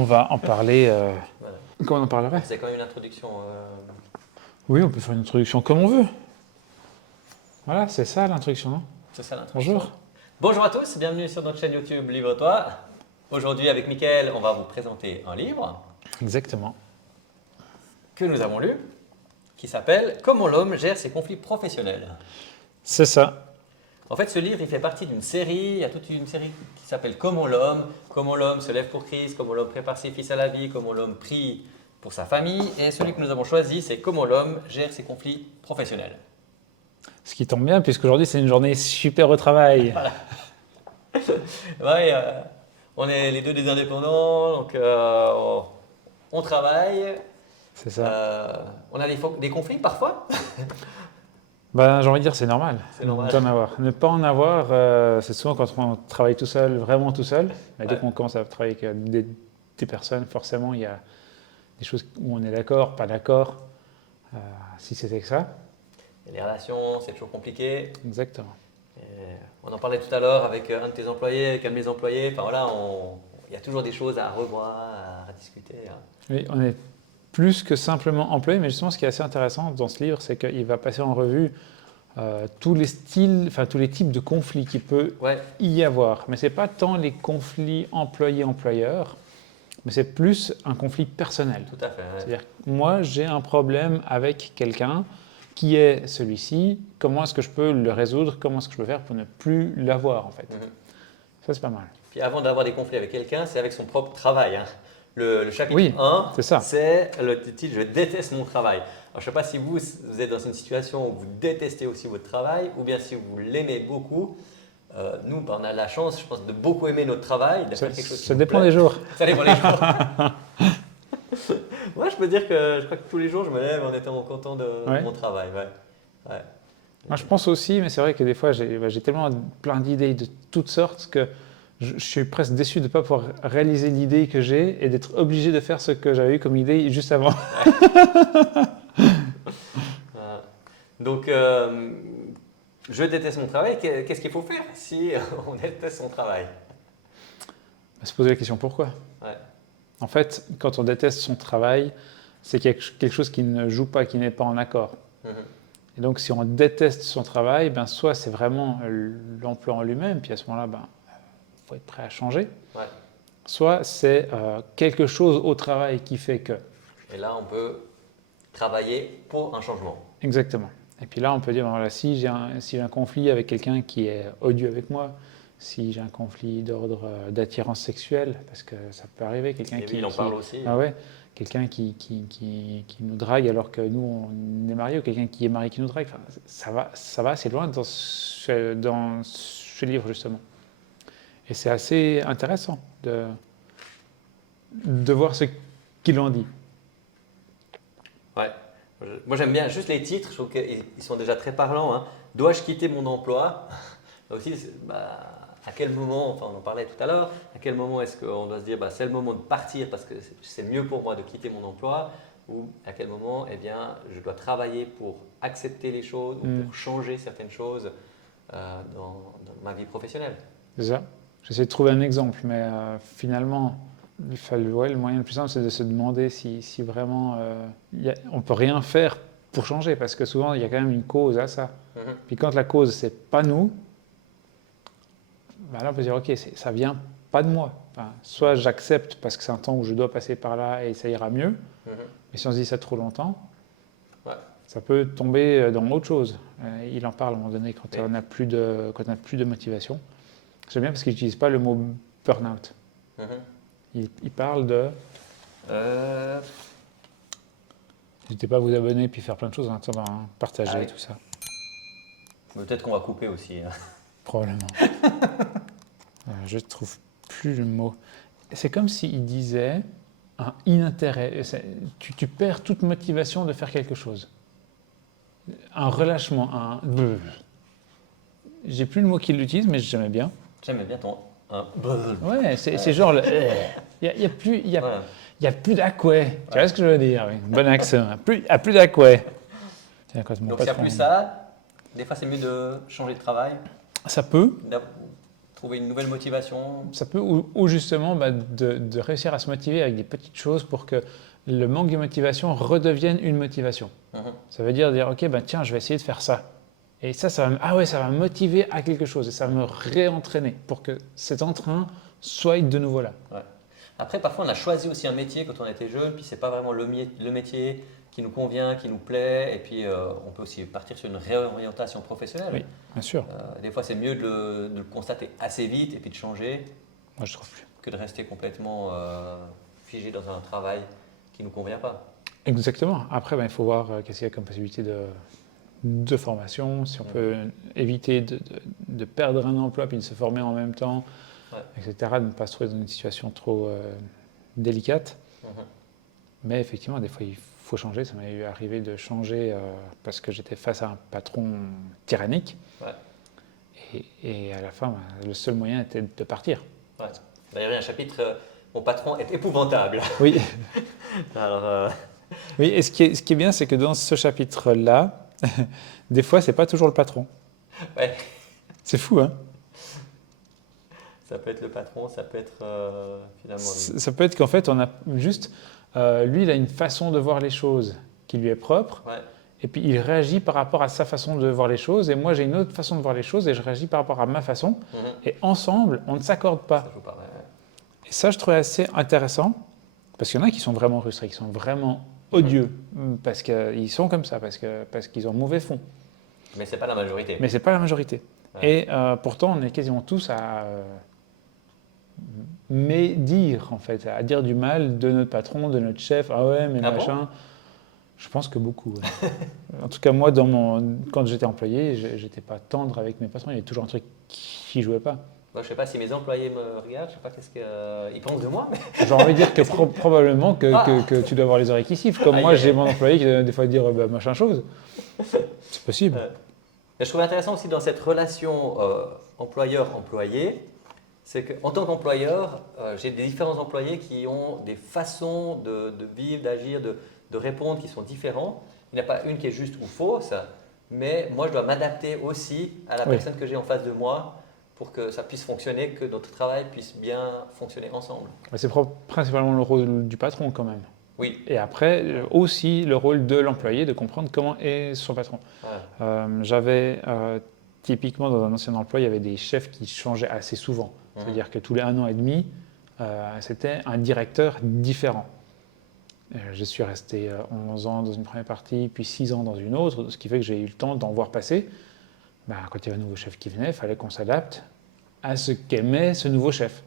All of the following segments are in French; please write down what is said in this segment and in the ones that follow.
On va en parler. Voilà. Comment on en parlerait? C'est quand même une introduction. Oui, on peut faire une introduction comme on veut. Voilà, c'est ça l'introduction, non? C'est ça l'introduction. Bonjour. Bonjour à tous, bienvenue sur notre chaîne YouTube Livre-toi. Aujourd'hui, avec Mickaël, on va vous présenter un livre Exactement. que nous avons lu qui s'appelle Comment l'homme gère ses conflits professionnels. C'est ça. En fait, ce livre, il fait partie d'une série, il y a toute une série qui s'appelle Comment l'homme se lève pour Christ, comment l'homme prépare ses fils à la vie, comment l'homme prie pour sa famille. Et celui que nous avons choisi, c'est Comment l'homme gère ses conflits professionnels. Ce qui tombe bien, puisqu'aujourd'hui c'est une journée super au travail. Ouais, on est les deux des indépendants, donc on travaille. C'est ça. On a des conflits parfois. Ben, j'ai envie de dire c'est normal. C'est normal. Ne pas en avoir. Ne pas en avoir, c'est souvent quand on travaille tout seul, vraiment tout seul. Mais dès Ouais. qu'on commence à travailler avec des personnes, forcément il y a des choses où on est d'accord, pas d'accord. Si c'était que ça. Et les relations, c'est toujours compliqué. Exactement. Et on en parlait tout à l'heure avec un de tes employés, avec un de mes employés. Enfin voilà, il y a toujours des choses à revoir, à discuter. Oui, on est plus que simplement employé, mais justement ce qui est assez intéressant dans ce livre, c'est qu'il va passer en revue tous les styles, enfin tous les types de conflits qu'il peut Ouais, y avoir. Mais ce n'est pas tant les conflits employé-employeur, mais c'est plus un conflit personnel. tout à fait. Ouais. C'est-à-dire que moi, j'ai un problème avec quelqu'un qui est celui-ci, comment est-ce que je peux le résoudre, comment est-ce que je peux faire pour ne plus l'avoir en fait. Mhm. Ça, c'est pas mal. Puis avant d'avoir des conflits avec quelqu'un, c'est avec son propre travail. Hein. Le chapitre Oui, 1, c'est ça. c'est le titre Je déteste mon travail. Alors, je ne sais pas si vous êtes dans une situation où vous détestez aussi votre travail ou bien si vous l'aimez beaucoup. Nous, on a la chance, je pense, de beaucoup aimer notre travail, de faire quelque chose qui Ça nous dépend plaît. des jours. Ça dépend des jours. Moi, je peux dire que je crois que tous les jours, je me lève en étant content de Ouais. mon travail. Ouais. Ouais. Moi, je pense aussi, mais c'est vrai que des fois, j'ai tellement plein d'idées de toutes sortes que je suis presque déçu de ne pas pouvoir réaliser l'idée que j'ai et d'être obligé de faire ce que j'avais eu comme idée juste avant. Donc, je déteste mon travail. Qu'est-ce qu'il faut faire si on déteste son travail? Se poser la question pourquoi. Ouais. En fait, quand on déteste son travail, c'est quelque chose qui ne joue pas, qui n'est pas en accord. Mhm. Et donc, si on déteste son travail, ben, soit c'est vraiment l'emploi en lui-même, puis à ce moment-là, ben, faut être prêt à changer. Ouais. Soit c'est quelque chose au travail qui fait que. Et là, on peut travailler pour un changement. Exactement. Et puis là, on peut dire, ben voilà, si j'ai un conflit avec quelqu'un qui est odieux avec moi, si j'ai un conflit d'ordre d'attirance sexuelle, parce que ça peut arriver, quelqu'un Et lui, il en parle aussi. Ah ouais, quelqu'un qui nous drague alors que nous, on est mariés, ou quelqu'un qui est marié qui nous drague, enfin, ça va assez loin dans ce livre, justement. Et c'est assez intéressant de voir ce qu'il en dit. Ouais. Moi, j'aime bien juste les titres. Je trouve qu'ils sont déjà très parlants. Hein. Dois-je quitter mon emploi? Là aussi, à quel moment, enfin, on en parlait tout à l'heure, à quel moment est-ce qu'on doit se dire c'est le moment de partir parce que c'est mieux pour moi de quitter mon emploi? Ou à quel moment, eh bien, je dois travailler pour accepter les choses ou pour changer certaines choses dans ma vie professionnelle? C'est ça. J'essaie de trouver un exemple, mais finalement, le moyen le plus simple, c'est de se demander si vraiment on ne peut rien faire pour changer, parce que souvent, il y a quand même une cause à ça. Mhm. Puis quand la cause, c'est pas nous, ben là, on peut dire, ok, ça vient pas de moi. Enfin, soit j'accepte parce que c'est un temps où je dois passer par là et ça ira mieux, Mhm. mais si on se dit ça trop longtemps, Ouais. ça peut tomber dans autre chose. Il en parle à un moment donné quand Oui. on n'a plus de motivation. J'aime bien parce qu'il n'utilise pas le mot burn-out. Mhm. Il parle de... N'hésitez pas à vous abonner puis faire plein de choses en attendant, hein, partager Ah oui. tout ça. Peut-être qu'on va couper aussi. Hein. Probablement. Je ne trouve plus le mot. C'est comme s'il disait un inintérêt. Tu perds toute motivation de faire quelque chose. Un relâchement, un... J'ai plus le mot qu'il utilise, mais j'aimais bien. J'aimais bien ton. Ouais, c'est genre le... Il n'y a plus... Voilà. Il n'y a plus d'aquay. Tu vois ce que je veux dire? Oui. Bon accent. Il n'y a plus d'aquay. Tiens, Donc s'il n'y a plus ça, des fois c'est mieux de changer de travail, Ça peut. Trouver une nouvelle motivation. Ça peut, ou justement de réussir à se motiver avec des petites choses pour que le manque de motivation redevienne une motivation. Ça veut dire ok, tiens, je vais essayer de faire ça. Et ça va me motiver à quelque chose et ça va me réentraîner pour que cet entrain soit de nouveau là. Ouais. Après, parfois, on a choisi aussi un métier quand on était jeune, puis c'est pas vraiment le métier qui nous convient, qui nous plaît, et puis on peut aussi partir sur une réorientation professionnelle. Oui, bien sûr. Des fois, c'est mieux de le constater assez vite et puis de changer. Moi, je trouve plus. Que de rester complètement figé dans un travail qui ne nous convient pas. Exactement. Après, il faut voir qu'est-ce qu'il y a comme possibilité de formation, si on peut éviter de perdre un emploi puis de se former en même temps, etc., de ne pas se trouver dans une situation trop délicate. Mais effectivement, des fois, il faut changer. Ça m'est arrivé de changer parce que j'étais face à un patron tyrannique. Et à la fin, le seul moyen était de partir. D'ailleurs, il y a un chapitre mon patron est épouvantable. Oui. Alors, oui, et ce qui est bien, c'est que dans ce chapitre-là, des fois, c'est pas toujours le patron. Ouais. C'est fou, hein? Ça peut être le patron, ça peut être finalement. Ça peut être qu'en fait, on a juste. Lui, il a une façon de voir les choses qui lui est propre. Et puis, il réagit par rapport à sa façon de voir les choses. Et moi, j'ai une autre façon de voir les choses et je réagis par rapport à ma façon. Et ensemble, on ne s'accorde pas. Ça joue pas, Et ça, je trouvais assez intéressant. Parce qu'il y en a qui sont vraiment frustrés, qui sont vraiment odieux. Parce qu'ils sont comme ça, parce qu'ils ont mauvais fond. Mais ce n'est pas la majorité. Mais ce n'est pas la majorité. Et pourtant, on est quasiment tous à médire, en fait, à dire du mal de notre patron, de notre chef. Ah ouais, mais machin. Bon, je pense que beaucoup. Ouais. En tout cas, moi, quand j'étais employé, j'étais pas tendre avec mes patrons. Il y avait toujours un truc qui jouait pas. Moi, je ne sais pas si mes employés me regardent, je ne sais pas qu'est-ce qu'ils pensent de moi. Mais... J'ai envie de dire que probablement que tu dois avoir les oreilles qui sifflent. Comme moi, j'ai mon employé qui doit des fois dire machin chose. C'est possible. Mais je trouve intéressant aussi dans cette relation employeur-employé, c'est qu'en tant qu'employeur, j'ai des différents employés qui ont des façons de vivre, d'agir, de répondre qui sont différents. Il n'y en a pas une qui est juste ou fausse, mais moi, je dois m'adapter aussi à la personne que j'ai en face de moi pour que ça puisse fonctionner, que notre travail puisse bien fonctionner ensemble. C'est principalement le rôle du patron quand même. Oui. Et après, aussi le rôle de l'employé de comprendre comment est son patron. J'avais typiquement dans un ancien emploi, il y avait des chefs qui changeaient assez souvent. C'est-à-dire que tous les 1 an et demi, c'était un directeur différent. Je suis resté 11 ans dans une première partie, puis 6 ans dans une autre, ce qui fait que j'ai eu le temps d'en voir passer. Quand il y avait un nouveau chef qui venait, il fallait qu'on s'adapte à ce qu'aimait ce nouveau chef.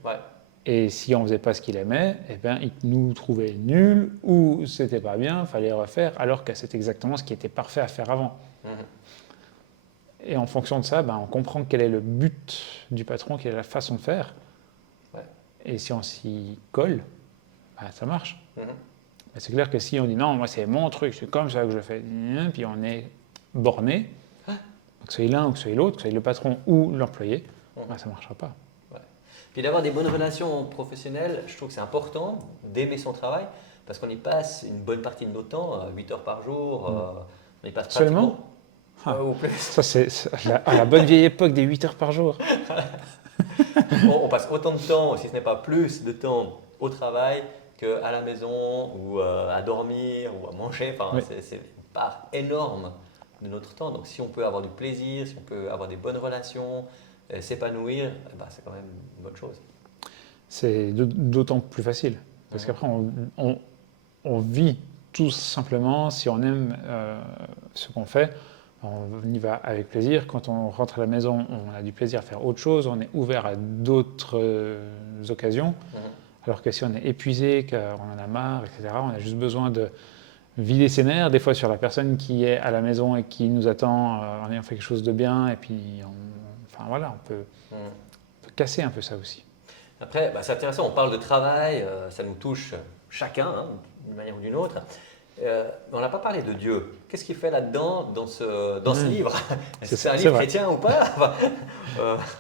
Et si on ne faisait pas ce qu'il aimait, il nous trouvait nuls ou c'était pas bien, il fallait refaire, alors que c'est exactement ce qui était parfait à faire avant. Et en fonction de ça, on comprend quel est le but du patron, quelle est la façon de faire. Et si on s'y colle, ça marche. Mais c'est clair que si on dit non, moi c'est mon truc, c'est comme ça que je fais, puis on est borné, que ce soit l'un ou que ce soit l'autre, que ce soit le patron ou l'employé, ça ne marchera pas. Puis d'avoir des bonnes relations professionnelles, je trouve que c'est important d'aimer son travail parce qu'on y passe une bonne partie de notre temps, 8 heures par jour, on y passe pratiquement. Seulement ou plus. Ça, c'est à la bonne vieille époque des 8 heures par jour. On passe autant de temps, si ce n'est pas plus de temps au travail qu'à la maison ou à dormir ou à manger. C'est une part énorme de notre temps. Donc si on peut avoir du plaisir, si on peut avoir des bonnes relations, s'épanouir, c'est quand même une bonne chose. C'est d'autant plus facile. Parce qu'après, on vit tout simplement, si on aime ce qu'on fait, on y va avec plaisir. Quand on rentre à la maison, on a du plaisir à faire autre chose, on est ouvert à d'autres occasions. Alors que si on est épuisé, qu'on en a marre, etc., on a juste besoin de vider ses nerfs, des fois sur la personne qui est à la maison et qui nous attend en ayant fait quelque chose de bien, et puis on peut casser un peu ça aussi. Après, c'est intéressant, on parle de travail, ça nous touche chacun, d'une manière ou d'une autre. On n'a pas parlé de Dieu. Qu'est-ce qu'il fait là-dedans, dans ce livre? Est-ce que c'est un livre chrétien ou pas?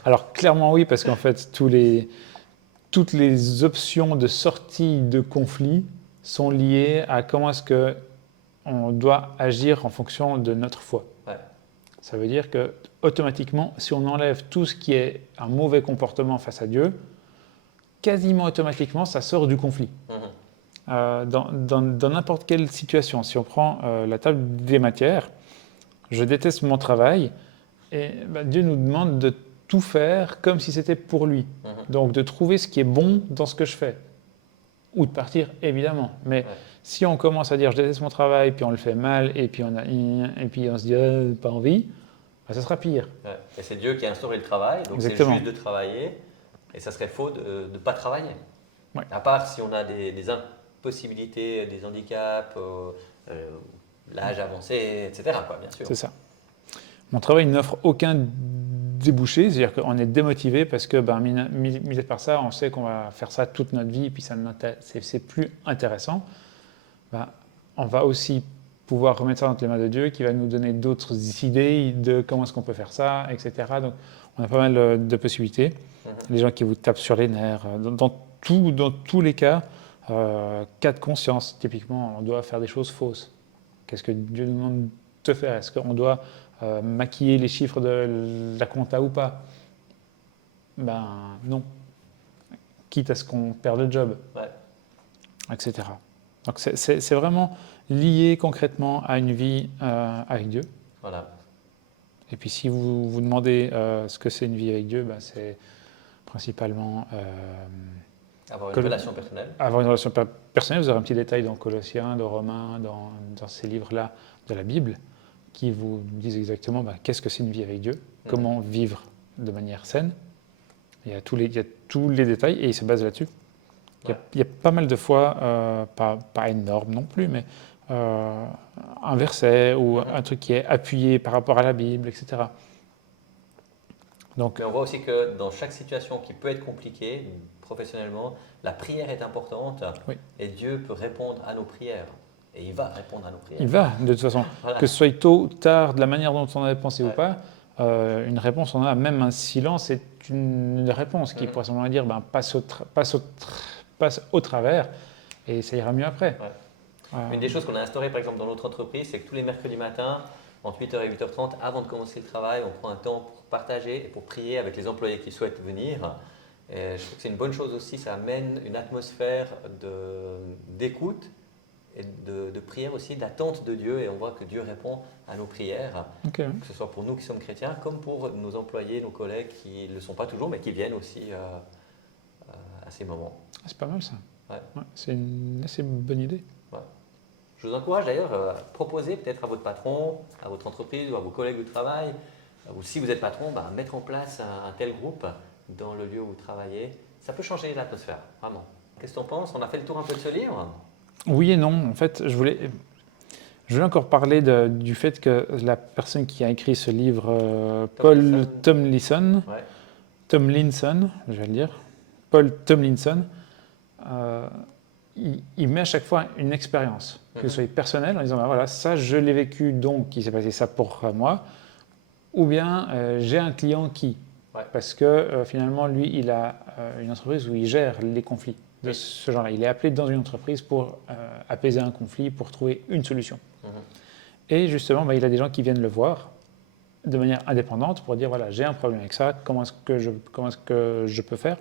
Alors clairement oui, parce qu'en fait, toutes les options de sortie de conflit sont liées à comment est-ce qu'on doit agir en fonction de notre foi. Ça veut dire que automatiquement, si on enlève tout ce qui est un mauvais comportement face à Dieu, quasiment automatiquement, ça sort du conflit. Dans n'importe quelle situation, si on prend la table des matières, je déteste mon travail, et Dieu nous demande de tout faire comme si c'était pour lui. Donc de trouver ce qui est bon dans ce que je fais. Ou de partir, évidemment. Mais si on commence à dire je déteste mon travail, puis on le fait mal, et puis on se dit pas envie, ça sera pire. Ouais. Et c'est Dieu qui a instauré le travail, donc c'est Exactement. juste de travailler, et ça serait faux de ne pas travailler. Ouais. À part si on a des impossibilités, des handicaps, l'âge avancé, etc. quoi, bien sûr. C'est ça. Mon travail n'offre aucun débouché, c'est-à-dire qu'on est démotivé parce que, mis à part ça, on sait qu'on va faire ça toute notre vie, et puis c'est plus intéressant. On va aussi pouvoir remettre ça entre les mains de Dieu, qui va nous donner d'autres idées de comment est-ce qu'on peut faire ça, etc. Donc, on a pas mal de possibilités. Les gens qui vous tapent sur les nerfs, dans tous les cas, cas de conscience, typiquement, on doit faire des choses fausses. Qu'est-ce que Dieu nous demande de faire? Est-ce qu'on doit maquiller les chiffres de la compta ou pas? Non. Quitte à ce qu'on perde le job, etc. Donc c'est vraiment lié concrètement à une vie avec Dieu. Voilà. Et puis si vous vous demandez ce que c'est une vie avec Dieu, c'est principalement avoir une relation personnelle. Avoir une relation personnelle. Vous aurez un petit détail dans Colossiens, dans Romains, dans ces livres-là de la Bible, qui vous disent exactement qu'est-ce que c'est une vie avec Dieu, comment vivre de manière saine. Il y a tous les détails et il se base là-dessus. Il y a pas mal de fois, pas énorme non plus, mais un verset ou un truc qui est appuyé par rapport à la Bible, etc. Donc, mais on voit aussi que dans chaque situation qui peut être compliquée, professionnellement, la prière est importante et Dieu peut répondre à nos prières. Et il va répondre à nos prières. Il va, de toute façon. Que ce soit tôt ou tard, de la manière dont on avait pensé ou pas, une réponse, on a même un silence est une réponse qui pourrait simplement dire passe au travers et ça ira mieux après. Une des choses qu'on a instaurées par exemple dans notre entreprise, c'est que tous les mercredis matins, entre 8h et 8h30, avant de commencer le travail, on prend un temps pour partager et pour prier avec les employés qui souhaitent venir. Et je trouve que c'est une bonne chose aussi, ça amène une atmosphère d'écoute et de prière aussi, d'attente de Dieu, et on voit que Dieu répond à nos prières, que ce soit pour nous qui sommes chrétiens, comme pour nos employés, nos collègues qui ne le sont pas toujours, mais qui viennent aussi à ces moments. C'est pas mal ça. C'est une assez bonne idée. Je vous encourage d'ailleurs à proposer peut-être à votre patron, à votre entreprise ou à vos collègues de travail, ou si vous êtes patron, mettre en place un tel groupe dans le lieu où vous travaillez. Ça peut changer l'atmosphère, vraiment. Qu'est-ce que tu en penses? On a fait le tour un peu de ce livre? Oui et non. En fait, je voulais encore parler du fait que la personne qui a écrit ce livre, Paul Tomlinson, je vais le dire, Paul Tomlinson, il met à chaque fois une expérience, que ce soit personnelle, en disant voilà, ça je l'ai vécu, donc il s'est passé ça pour moi, ou bien j'ai un client qui, parce que finalement lui il a une entreprise où il gère les conflits de ce genre-là. Il est appelé dans une entreprise pour apaiser un conflit, pour trouver une solution. Et justement, il a des gens qui viennent le voir de manière indépendante pour dire voilà, j'ai un problème avec ça, comment est-ce que je peux faire?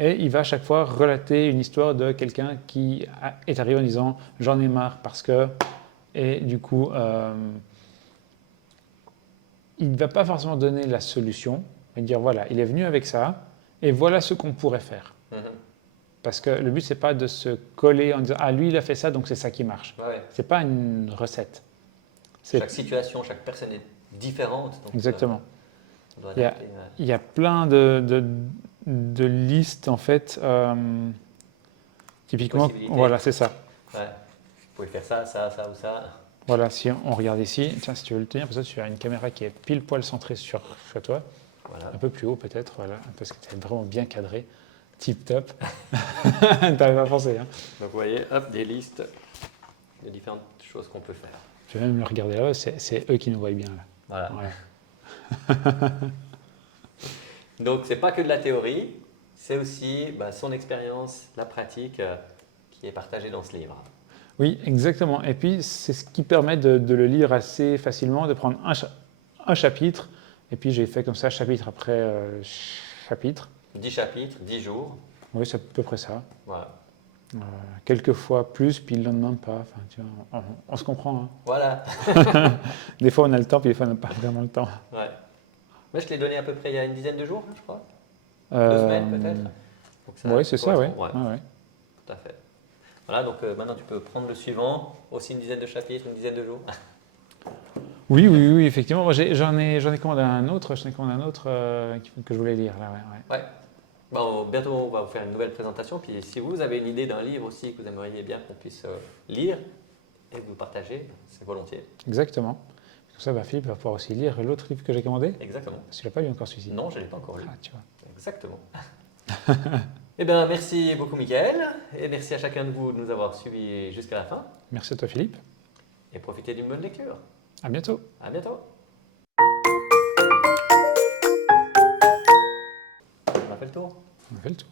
Et il va à chaque fois relater une histoire de quelqu'un qui est arrivé en disant j'en ai marre parce que. Et du coup, il ne va pas forcément donner la solution, mais dire voilà, il est venu avec ça et voilà ce qu'on pourrait faire. Parce que le but, ce n'est pas de se coller en disant ah, lui, il a fait ça, donc c'est ça qui marche. Ce n'est pas une recette. Chaque situation, chaque personne est différente. Donc exactement. Il y a plein de listes, en fait. Typiquement, voilà, c'est ça. Vous pouvez faire ça, ça, ça ou ça. Voilà, si on regarde ici, tiens, si tu veux le tenir, parce que tu as une caméra qui est pile poil centrée sur toi. Voilà. Un peu plus haut peut-être, voilà, parce que tu es vraiment bien cadré. Tip top. T'avais pas pensé. Hein. Donc vous voyez, hop, des listes de différentes choses qu'on peut faire. Je vais même le regarder là, c'est eux qui nous voient bien là. Voilà. Donc c'est pas que de la théorie, c'est aussi son expérience, la pratique qui est partagée dans ce livre. Oui, exactement. Et puis c'est ce qui permet de le lire assez facilement, de prendre un chapitre, et puis j'ai fait comme ça, chapitre après chapitre. 10 chapitres, 10 jours. Oui, c'est à peu près ça. Voilà. Quelques fois plus, puis le lendemain pas. Enfin, tu vois, on se comprend. Hein. Voilà. Des fois on a le temps, puis des fois on n'a pas vraiment le temps. Ouais. Moi, je te l'ai donné à peu près il y a une dizaine de jours, je crois. 2 Euh, semaines peut-être. Donc, Oui, c'est ça, oui. correspond, ouais, tout à fait. Voilà, donc maintenant tu peux prendre le suivant, aussi une dizaine de chapitres, une dizaine de jours. Oui, effectivement. Moi, j'en ai commandé un autre, que je voulais lire. Là, ouais. Ouais. Bon, bientôt on va vous faire une nouvelle présentation. Puis si vous avez une idée d'un livre aussi que vous aimeriez bien qu'on puisse lire et que vous partager, c'est volontiers. Exactement. Comme ça, Philippe va pouvoir aussi lire l'autre livre que j'ai commandé. Exactement. Parce qu'il n'a pas lu encore celui-ci. Non, je ne l'ai pas encore lu. Ah, tu vois. Exactement. Eh bien, merci beaucoup, Mickaël. Et merci à chacun de vous de nous avoir suivis jusqu'à la fin. Merci à toi, Philippe. Et profitez d'une bonne lecture. À bientôt. À bientôt. On a fait le tour. On a fait le tour.